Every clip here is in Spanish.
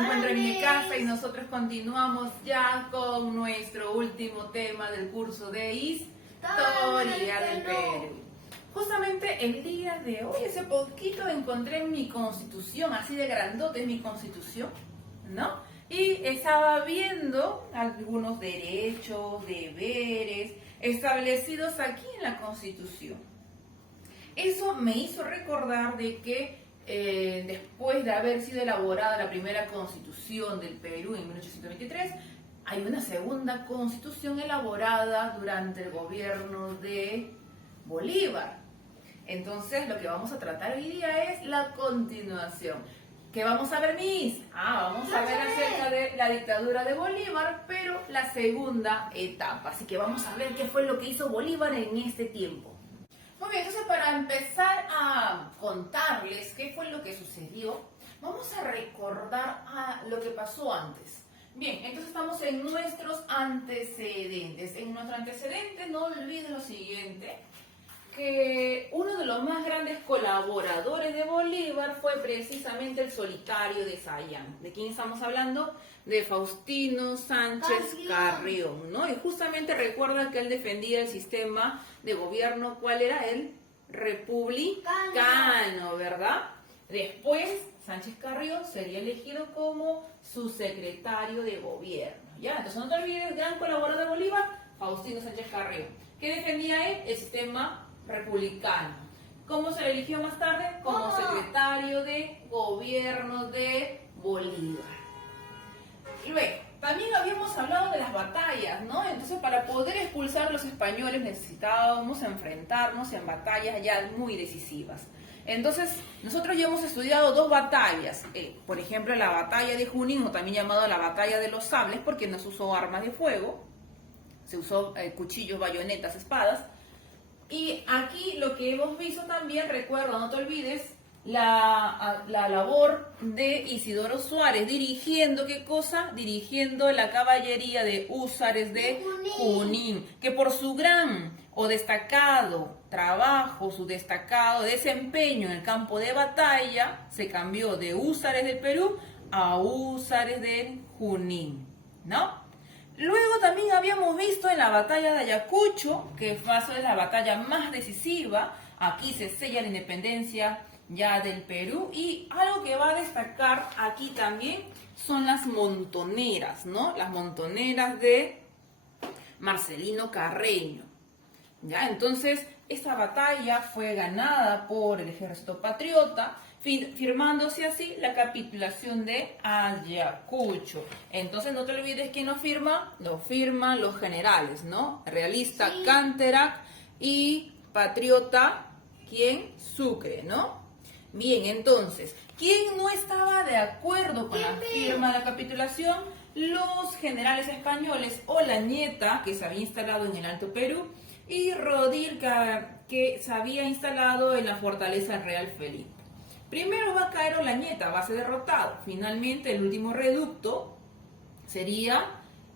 encuentra en mi casa y nosotros continuamos ya con nuestro último tema del curso de Historia del Perú. Justamente el día de hoy, hace poquito encontré en mi constitución, así de grandote mi constitución, ¿no? Y estaba viendo algunos derechos, deberes establecidos aquí en la constitución. Eso me hizo recordar de que después de haber sido elaborada la primera constitución del Perú en 1823, hay una segunda constitución elaborada durante el gobierno de Bolívar. Entonces lo que vamos a tratar hoy día es la continuación. ¿Qué vamos a ver, Miss? Vamos a ver acerca de la dictadura de Bolívar, pero la segunda etapa. Así que vamos a ver qué fue lo que hizo Bolívar en este tiempo. Muy bien, entonces para empezar a contarles qué fue lo que sucedió, vamos a recordar lo que pasó antes. Bien, entonces estamos en nuestros antecedentes. En nuestro antecedente no olviden lo siguiente, que uno de los más grandes colaboradores de Bolívar fue precisamente el solitario de Sayán. ¿De quién estamos hablando? De Faustino Sánchez Carrión, ¿no? Y justamente recuerda que él defendía el sistema de gobierno, ¿cuál era? El republicano, ¿verdad? Después, Sánchez Carrión sería elegido como su secretario de gobierno, ¿ya? Entonces no te olvides, gran colaborador de Bolívar, Faustino Sánchez Carrión. ¿Qué defendía él? El sistema republicano. ¿Cómo se le eligió más tarde? Como secretario de gobierno de Bolívar. Luego, también habíamos hablado de las batallas, ¿no? Entonces, para poder expulsar a los españoles necesitábamos enfrentarnos en batallas ya muy decisivas. Entonces, nosotros ya hemos estudiado dos batallas. Por ejemplo, la batalla de Junín, o también llamada la batalla de los sables, porque no se usó armas de fuego. Se usó cuchillos, bayonetas, espadas. Y aquí lo que hemos visto también, recuerda, no te olvides, la labor de Isidoro Suárez, dirigiendo, ¿qué cosa? Dirigiendo la caballería de húsares de Junín, que por su gran o destacado trabajo, su destacado desempeño en el campo de batalla, se cambió de húsares del Perú a húsares de Junín, ¿no? Luego también habíamos visto en la batalla de Ayacucho, que fue la batalla más decisiva. Aquí se sella la independencia ya del Perú, y algo que va a destacar aquí también son las montoneras, ¿no? Las montoneras de Marcelino Carreño, ¿ya? Entonces, esta batalla fue ganada por el ejército patriota, firmándose así la capitulación de Ayacucho. Entonces no te olvides quién lo firma, lo firman los generales, ¿no? Realista Canterac y patriota, ¿quién? Sucre, ¿no? Bien, entonces, ¿quién no estaba de acuerdo con la firma de la capitulación? Los generales españoles, Olañeta, que se había instalado en el Alto Perú, y Rodil, que se había instalado en la fortaleza Real Felipe. Primero va a caer Olañeta, va a ser derrotado. Finalmente, el último reducto sería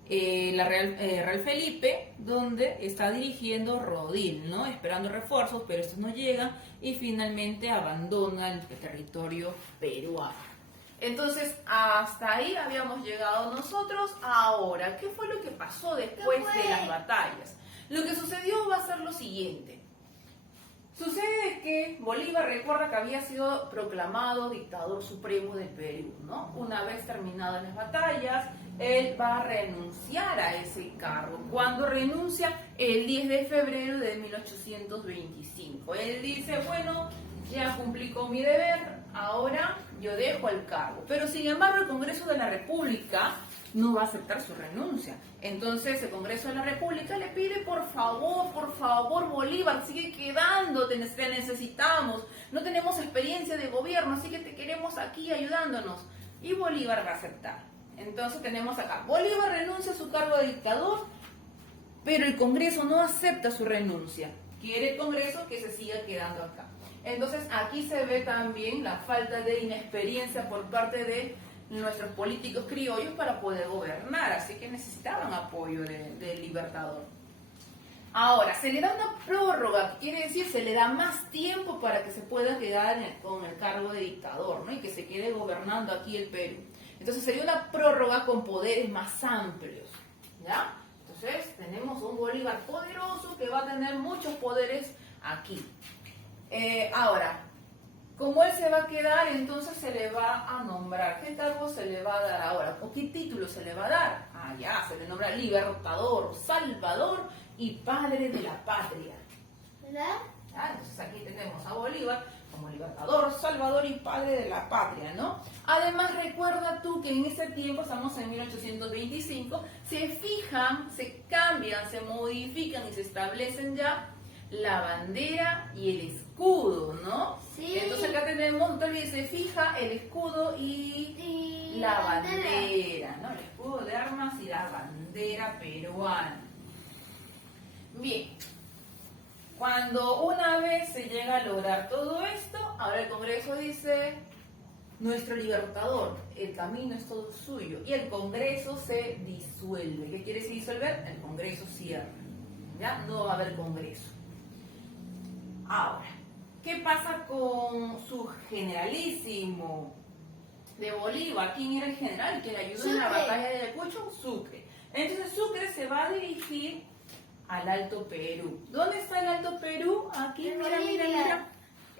la Real Felipe, donde está dirigiendo Rodil, ¿no? Esperando refuerzos, pero estos no llegan, y finalmente abandona el territorio peruano. Entonces, hasta ahí habíamos llegado nosotros. Ahora, ¿qué fue lo que pasó después de las batallas? Lo que sucedió va a ser lo siguiente. Sucede que Bolívar recuerda que había sido proclamado dictador supremo del Perú, ¿no? Una vez terminadas las batallas, él va a renunciar a ese cargo. Cuando renuncia, el 10 de febrero de 1825. Él dice, bueno, ya cumplí con mi deber, ahora yo dejo el cargo. Pero sin embargo, el Congreso de la República no va a aceptar su renuncia. Entonces el Congreso de la República le pide, por favor, Bolívar, sigue quedándote, te necesitamos, no tenemos experiencia de gobierno, así que te queremos aquí ayudándonos. Y Bolívar va a aceptar. Entonces tenemos acá, Bolívar renuncia a su cargo de dictador, pero el Congreso no acepta su renuncia. Quiere el Congreso que se siga quedando acá. Entonces aquí se ve también la falta de inexperiencia por parte de nuestros políticos criollos para poder gobernar, así que necesitaban apoyo del Libertador. Ahora, se le da una prórroga, quiere decir, se le da más tiempo para que se pueda quedar con el cargo de dictador, ¿no? Y que se quede gobernando aquí el Perú. Entonces sería una prórroga con poderes más amplios, ¿ya? Entonces tenemos un Bolívar poderoso que va a tener muchos poderes aquí. Ahora, como él se va a quedar, entonces se le va a nombrar. ¿Qué cargo se le va a dar ahora? ¿O qué título se le va a dar? Ah, ya, se le nombra libertador, salvador y padre de la patria. ¿Verdad? Ah, entonces aquí tenemos a Bolívar como libertador, salvador y padre de la patria, ¿no? Además, recuerda tú que en ese tiempo, estamos en 1825, se fijan, se cambian, se modifican y se establecen ya la bandera y el escudo, ¿no? Sí. Entonces acá tenemos, no te olvides, se fija el escudo y la bandera, ¿no? El escudo de armas y la bandera peruana. Bien. Cuando una vez se llega a lograr todo esto, ahora el Congreso dice, nuestro libertador, el camino es todo suyo. Y el Congreso se disuelve. ¿Qué quiere decir disolver? El Congreso cierra. ¿Ya? No va a haber Congreso. Ahora, ¿qué pasa con su generalísimo de Bolívar? ¿Quién era el general que le ayudó en la Sucre. batalla de Ayacucho? Sucre. Entonces Sucre se va a dirigir al Alto Perú. ¿Dónde está el Alto Perú? Aquí, En mira, mira, Bolivia. mira.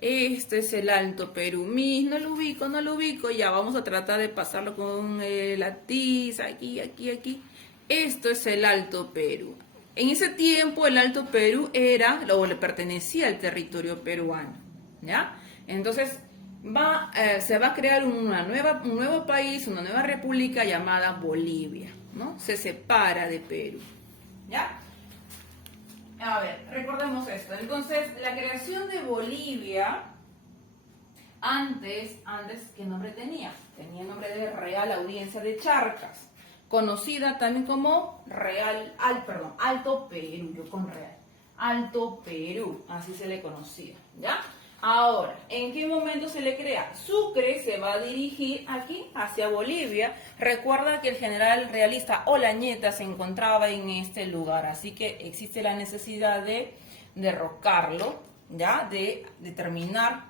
Este es el Alto Perú. No lo ubico, no lo ubico. Ya vamos a tratar de pasarlo con la tiza. Aquí, aquí, aquí. Esto es el Alto Perú. En ese tiempo el Alto Perú era, o le pertenecía al territorio peruano. ¿Ya? Entonces se va a crear un nuevo país, una nueva república llamada Bolivia. ¿No? Se separa de Perú. ¿Ya? A ver, recordemos esto. Entonces, la creación de Bolivia, antes, ¿qué nombre tenía? Tenía el nombre de Real Audiencia de Charcas, conocida también como Alto Perú, yo con Real. Alto Perú, así se le conocía, ¿ya? Ahora, ¿en qué momento se le crea? Sucre se va a dirigir aquí, hacia Bolivia. Recuerda que el general realista Olañeta se encontraba en este lugar, así que existe la necesidad de derrocarlo, ¿ya? De terminar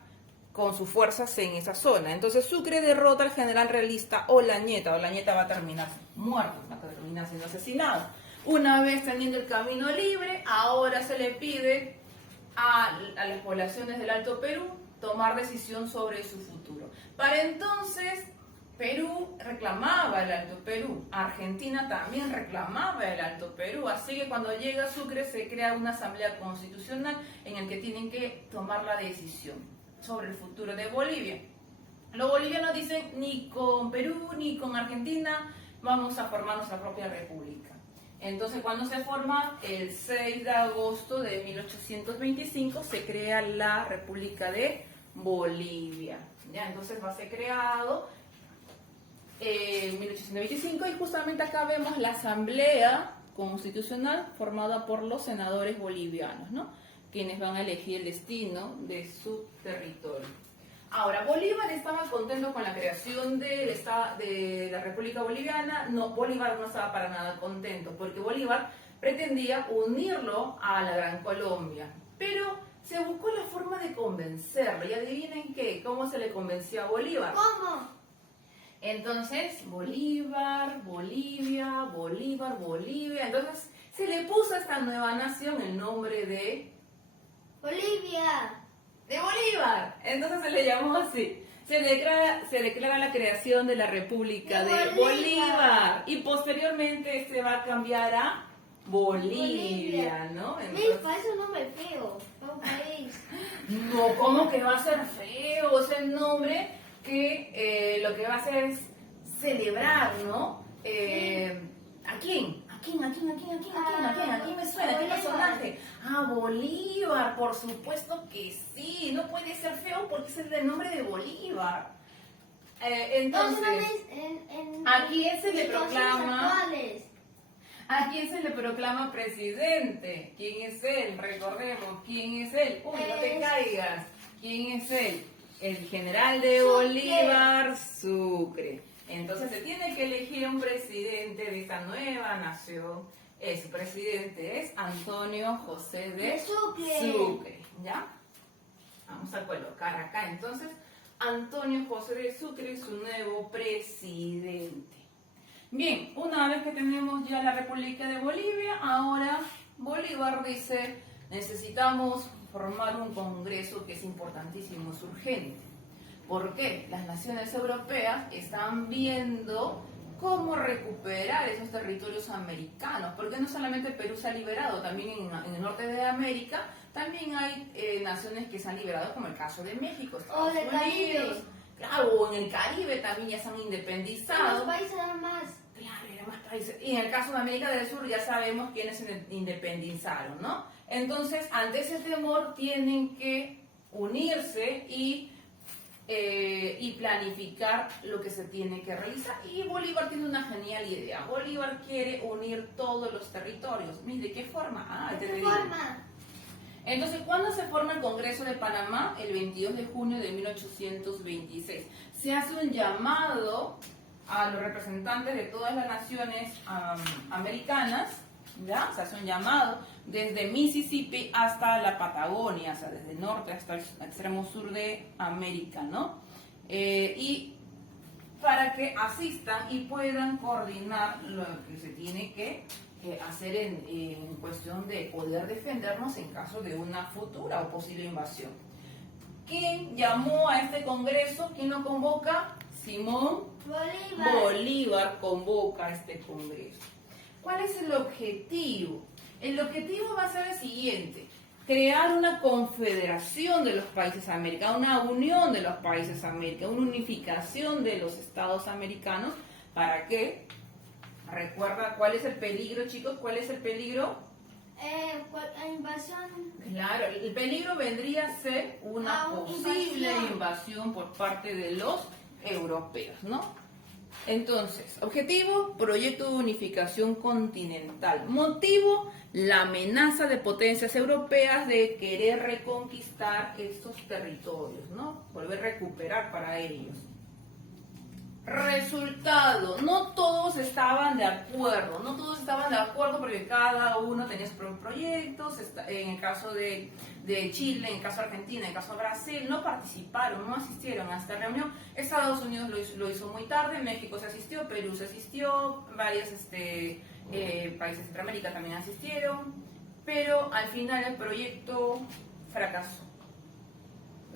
con sus fuerzas en esa zona. Entonces Sucre derrota al general realista Olañeta. Olañeta va a terminar muerto, va a terminar siendo asesinado. Una vez teniendo el camino libre, ahora se le pide a las poblaciones del Alto Perú tomar decisión sobre su futuro. Para entonces, Perú reclamaba el Alto Perú, Argentina también reclamaba el Alto Perú, así que cuando llega Sucre se crea una asamblea constitucional en la que tienen que tomar la decisión sobre el futuro de Bolivia. Los bolivianos dicen, ni con Perú ni con Argentina vamos a formar nuestra propia república. Entonces, cuando se forma, el 6 de agosto de 1825, se crea la República de Bolivia. ¿Ya? Entonces va a ser creado en 1825 y justamente acá vemos la Asamblea Constitucional formada por los senadores bolivianos, ¿no? Quienes van a elegir el destino de su territorio. Ahora, Bolívar estaba contento con la creación de la República Boliviana. No, Bolívar no estaba para nada contento, porque Bolívar pretendía unirlo a la Gran Colombia. Pero se buscó la forma de convencerlo. Y adivinen qué, cómo se le convenció a Bolívar. ¿Cómo? Entonces, Bolívar, Bolivia, Bolívar, Bolivia. Entonces, se le puso a esta nueva nación el nombre de Bolivia. Bolívar. Entonces se le llamó así. Se declara la creación de la República de Bolívar. Y posteriormente se va a cambiar a Bolivia, ¿no? Entonces, parece un nombre feo. No, país. No, ¿cómo que va a ser feo? Es el nombre que lo que va a hacer es celebrar, ¿no? ¿A quién? ¿A quién me suena? ¿Qué personaje? Ah, Bolívar, por supuesto que sí. No puede ser feo porque es el nombre de Bolívar. Entonces, ¿a quién se le proclama? ¿A quién se le proclama presidente? ¿Quién es él? Recordemos, ¿quién es él? Uy, no te caigas. ¿Quién es él? El general de Bolívar, Sucre. Entonces se tiene que elegir un presidente de esta nueva nación. Su presidente es Antonio José de Sucre. ¿Ya? Vamos a colocar acá entonces Antonio José de Sucre, su nuevo presidente. Bien, una vez que tenemos ya la República de Bolivia, ahora Bolívar dice, necesitamos formar un congreso que es importantísimo, es urgente. ¿Por qué? Las naciones europeas están viendo cómo recuperar esos territorios americanos, porque no solamente Perú se ha liberado, también en el norte de América, también hay naciones que se han liberado, como el caso de México, O Estados del Caribe. Unidos, claro, o en el Caribe también ya se han Los independizado. países eran más. Claro, eran más países. Y en el caso de América del Sur ya sabemos quiénes se independizaron, ¿no? Entonces, ante ese temor tienen que unirse y planificar lo que se tiene que realizar. Y Bolívar tiene una genial idea. Bolívar quiere unir todos los territorios. Mire, ¿de qué forma? Ah, ¿De te qué digo. forma? Entonces, ¿cuándo se forma el Congreso de Panamá? El 22 de junio de 1826. Se hace un llamado a los representantes de todas las naciones americanas, ¿ya? Se hace un llamado desde Mississippi hasta la Patagonia, o sea, desde el norte hasta el extremo sur de América, ¿no? Y para que asistan y puedan coordinar lo que se tiene que hacer en cuestión de poder defendernos en caso de una futura o posible invasión. ¿Quién llamó a este congreso? ¿Quién lo convoca? Simón Bolívar convoca a este congreso. ¿Cuál es el objetivo? El objetivo va a ser el siguiente: crear una confederación de los países americanos, una unión de los países americanos, una unificación de los estados americanos. ¿Para qué? Recuerda cuál es el peligro, chicos, cuál es el peligro. Invasión. Claro, el peligro vendría a ser una posible invasión por parte de los europeos, ¿no? Entonces, objetivo, proyecto de unificación continental. Motivo, la amenaza de potencias europeas de querer reconquistar estos territorios, ¿no? Volver a recuperar para ellos. Resultado, no todos estaban de acuerdo, porque cada uno tenía sus propios proyectos. En el caso de Chile, en el caso de Argentina, en el caso de Brasil, no participaron, no asistieron a esta reunión. Estados Unidos lo hizo muy tarde, México se asistió, Perú se asistió, varios países de Centroamérica también asistieron, pero al final el proyecto fracasó,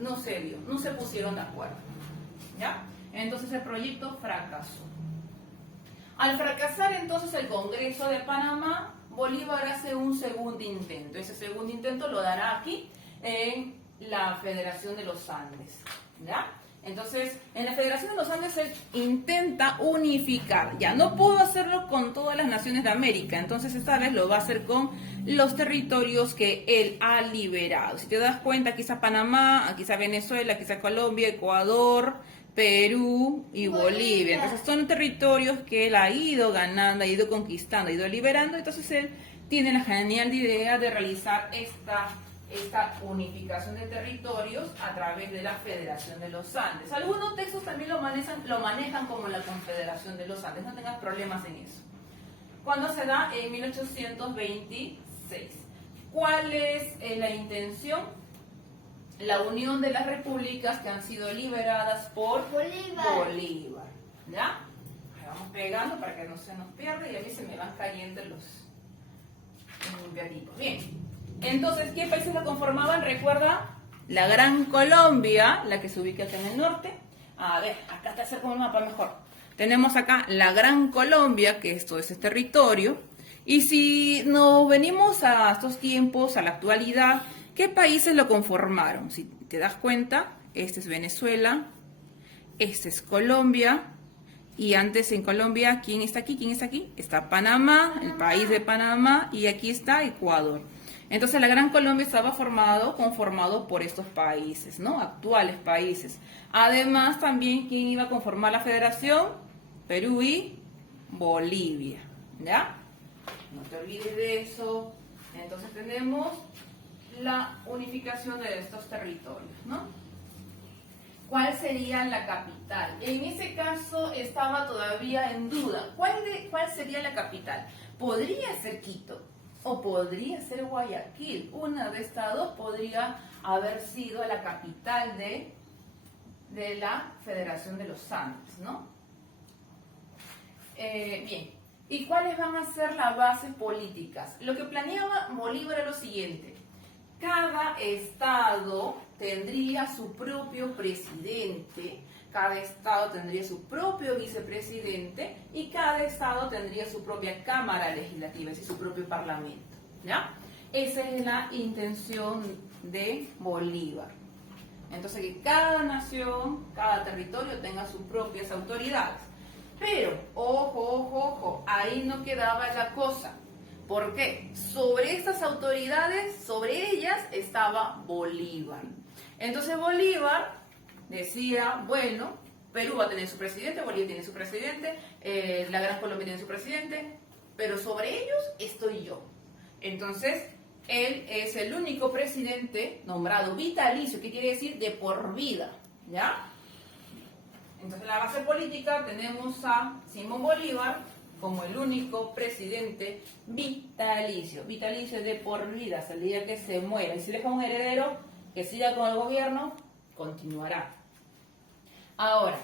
no se dio, no se pusieron de acuerdo, ¿ya? Entonces el proyecto fracasó. Al fracasar entonces el Congreso de Panamá, Bolívar hace un segundo intento. Ese segundo intento lo dará aquí en la Federación de los Andes, ¿ya? Entonces, en la Federación de los Andes se intenta unificar. Ya no pudo hacerlo con todas las naciones de América, entonces esta vez lo va a hacer con los territorios que él ha liberado. Si te das cuenta, aquí está Panamá, aquí está Venezuela, aquí está Colombia, Ecuador, Perú y Bolivia. Entonces son territorios que él ha ido ganando, ha ido conquistando, ha ido liberando. Entonces él tiene la genial idea de realizar esta unificación de territorios a través de la Federación de los Andes. Algunos textos también lo manejan como la Confederación de los Andes, no tengas problemas en eso. ¿Cuándo se da? En 1826. ¿Cuál es la intención? La unión de las repúblicas que han sido liberadas por Bolívar. ¿Ya? Ahí vamos pegando para que no se nos pierda y a mí se me van cayendo los limpiatitos. Bien. Entonces, ¿qué países lo conformaban? Recuerda, la Gran Colombia, la que se ubica acá en el norte. A ver, acá te acerco el mapa mejor. Tenemos acá la Gran Colombia, que es todo ese territorio. Y si nos venimos a estos tiempos, a la actualidad, ¿qué países lo conformaron? Si te das cuenta, este es Venezuela, este es Colombia, y antes en Colombia, ¿quién está aquí? ¿Quién está aquí? Está Panamá, el país de Panamá, y aquí está Ecuador. Entonces la Gran Colombia estaba conformado por estos países, ¿no? Actuales países. Además, también, ¿quién iba a conformar la federación? Perú y Bolivia, ¿ya? No te olvides de eso. Entonces tenemos la unificación de estos territorios, ¿no? ¿Cuál sería la capital? En ese caso estaba todavía en duda. ¿Cuál sería la capital? Podría ser Quito o podría ser Guayaquil. Una de estas dos podría haber sido la capital de de la Federación de los Andes, ¿no? Bien, ¿y cuáles van a ser las bases políticas? Lo que planeaba Bolívar era lo siguiente: cada estado tendría su propio presidente, cada estado tendría su propio vicepresidente y cada estado tendría su propia cámara legislativa, es decir, su propio parlamento, ¿ya? Esa es la intención de Bolívar. Entonces, que cada nación, cada territorio tenga sus propias autoridades. Pero, ojo, ojo, ojo, ahí no quedaba la cosa. ¿Por qué? Sobre estas autoridades, sobre ellas estaba Bolívar. Entonces Bolívar decía, bueno, Perú va a tener su presidente, Bolivia tiene su presidente, la Gran Colombia tiene su presidente, pero sobre ellos estoy yo. Entonces, él es el único presidente nombrado vitalicio, que quiere decir de por vida, ¿ya? Entonces, en la base política tenemos a Simón Bolívar como el único presidente vitalicio. Vitalicio de por vida, hasta el día que se muera. Y si deja un heredero que siga con el gobierno, continuará. Ahora,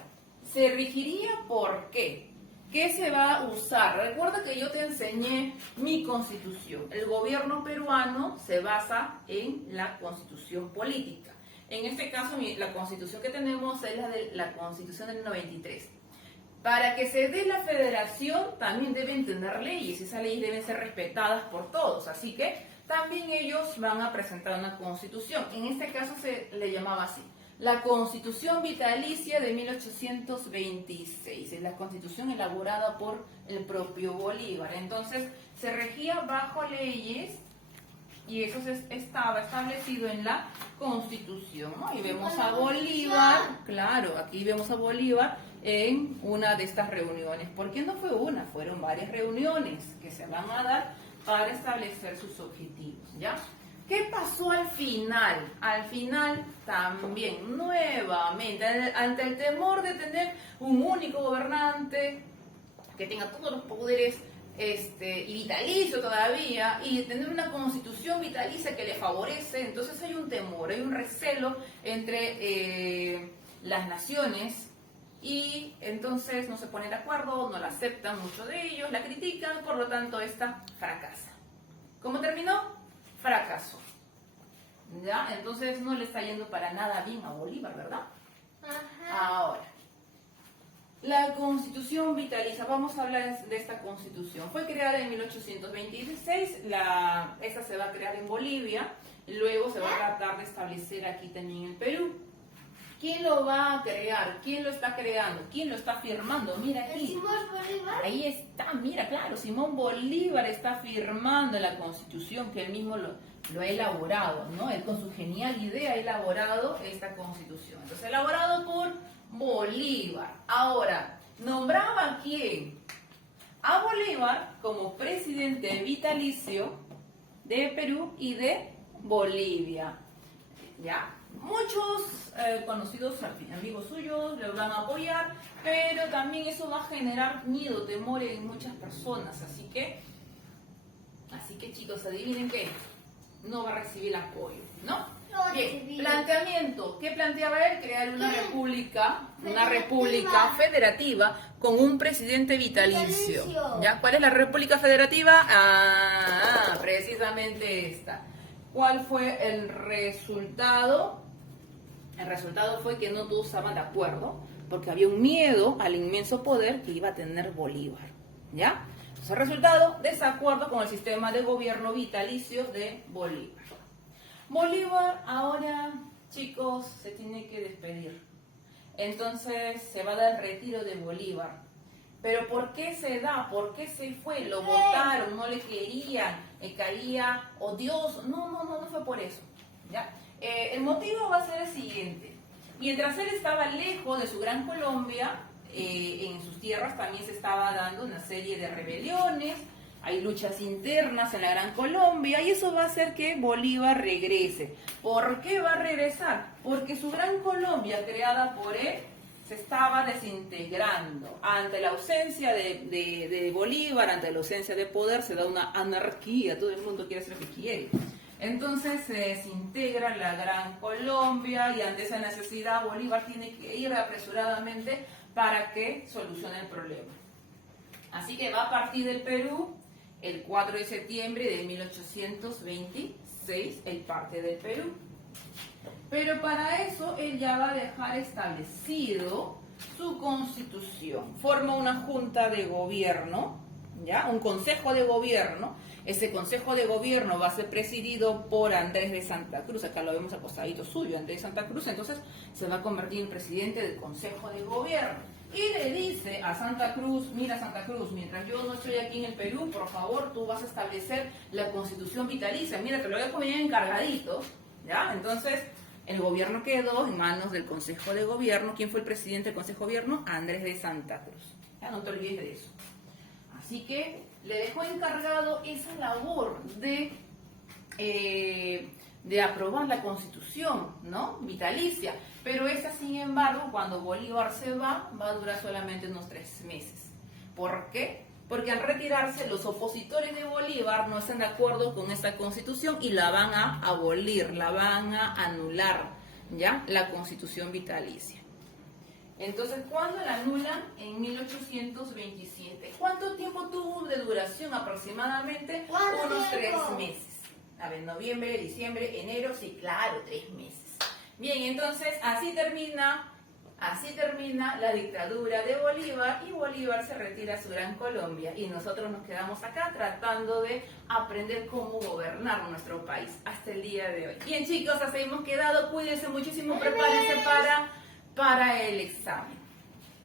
¿se regiría por qué? ¿Qué se va a usar? Recuerda que yo te enseñé mi constitución. El gobierno peruano se basa en la constitución política. En este caso, la constitución que tenemos es la constitución del 93. Para que se dé la federación, también deben tener leyes. Esas leyes deben ser respetadas por todos. Así que también ellos van a presentar una constitución. En este caso se le llamaba así: la Constitución Vitalicia de 1826. Es la constitución elaborada por el propio Bolívar. Entonces, se regía bajo leyes y eso estaba establecido en la Constitución, ¿no? Y vemos a Bolívar, claro, aquí vemos a Bolívar en una de estas reuniones. ¿Por qué no fue una? Fueron varias reuniones que se van a dar para establecer sus objetivos, ¿ya? ¿Qué pasó al final? Al final también, nuevamente, ante el temor de tener un único gobernante que tenga todos los poderes y vitalicio todavía, y tener una constitución vitalicia que le favorece, entonces hay un temor, hay un recelo entre las naciones, y entonces no se ponen de acuerdo, no la aceptan muchos de ellos, la critican, por lo tanto esta fracasa. ¿Cómo terminó? Fracasó. ¿Ya? Entonces no le está yendo para nada bien a Bolívar, ¿verdad? Ajá. Ahora, la Constitución vitalicia, vamos a hablar de esta Constitución. Fue creada en 1826, esta se va a crear en Bolivia, luego se va a tratar de establecer aquí también en Perú. ¿Quién lo va a crear? ¿Quién lo está creando? ¿Quién lo está firmando? Mira aquí. ¿Simón Bolívar? Ahí está, mira, claro, Simón Bolívar está firmando la Constitución que él mismo lo ha elaborado, ¿no? Él con su genial idea ha elaborado esta Constitución. Entonces, elaborado por Bolívar. Ahora, ¿nombraba a quién? A Bolívar como presidente vitalicio de Perú y de Bolivia. ¿Ya? Muchos conocidos amigos suyos le van a apoyar, pero también eso va a generar miedo, temor en muchas personas. Así que chicos, adivinen qué, no va a recibir apoyo, ¿no? Bien, planteamiento. ¿Qué planteaba él? Crear una república federativa con un presidente vitalicio. ¿Ya? ¿Cuál es la república federativa? Precisamente esta. ¿Cuál fue el resultado? El resultado fue que no todos estaban de acuerdo, porque había un miedo al inmenso poder que iba a tener Bolívar, ¿ya? Entonces, el resultado, desacuerdo con el sistema de gobierno vitalicio de Bolívar. Bolívar ahora, chicos, se tiene que despedir. Entonces, se va a dar el retiro de Bolívar. Pero ¿por qué se da? ¿Por qué se fue? Lo votaron, no le querían, caía odioso. No fue por eso, ¿ya? El motivo va a ser el siguiente. Mientras él estaba lejos de su Gran Colombia, en sus tierras también se estaba dando una serie de rebeliones, hay luchas internas en la Gran Colombia, y eso va a hacer que Bolívar regrese. ¿Por qué va a regresar? Porque su Gran Colombia, creada por él, se estaba desintegrando. Ante la ausencia de Bolívar, ante la ausencia de poder, se da una anarquía, todo el mundo quiere hacer lo que quiere. Entonces se desintegra la Gran Colombia y ante esa necesidad Bolívar tiene que ir apresuradamente para que solucione el problema. Así que va a partir del Perú el 4 de septiembre de 1826, él parte del Perú. Pero para eso él ya va a dejar establecido su constitución. Forma una junta de gobierno, ¿ya? Un consejo de gobierno. Ese consejo de gobierno va a ser presidido por Andrés de Santa Cruz. Acá lo vemos acostadito suyo, Andrés de Santa Cruz. Entonces se va a convertir en presidente del consejo de gobierno. Y le dice a Santa Cruz, mira Santa Cruz, mientras yo no estoy aquí en el Perú, por favor, tú vas a establecer la constitución vitalicia. Mira, te lo dejo bien encargadito, ¿ya? Entonces, el gobierno quedó en manos del Consejo de Gobierno. ¿Quién fue el presidente del Consejo de Gobierno? Andrés de Santa Cruz. ¿Ya? No te olvides de eso. Así que le dejó encargado esa labor de aprobar la Constitución, ¿no? Vitalicia. Pero esta, sin embargo, cuando Bolívar se va a durar solamente unos 3 meses. ¿Por qué? Porque al retirarse los opositores de Bolívar no están de acuerdo con esta Constitución y la van a abolir, la van a anular, ¿ya? La Constitución vitalicia. Entonces, ¿cuándo la anulan? En 1827. ¿Cuánto tiempo tuvo de duración aproximadamente? Unos 3 meses. A ver, noviembre, diciembre, enero, sí, claro, 3 meses. Bien, entonces así termina la dictadura de Bolívar y Bolívar se retira a su Gran Colombia y nosotros nos quedamos acá tratando de aprender cómo gobernar nuestro país hasta el día de hoy. Bien chicos, así hemos quedado, cuídense muchísimo, prepárense para el examen.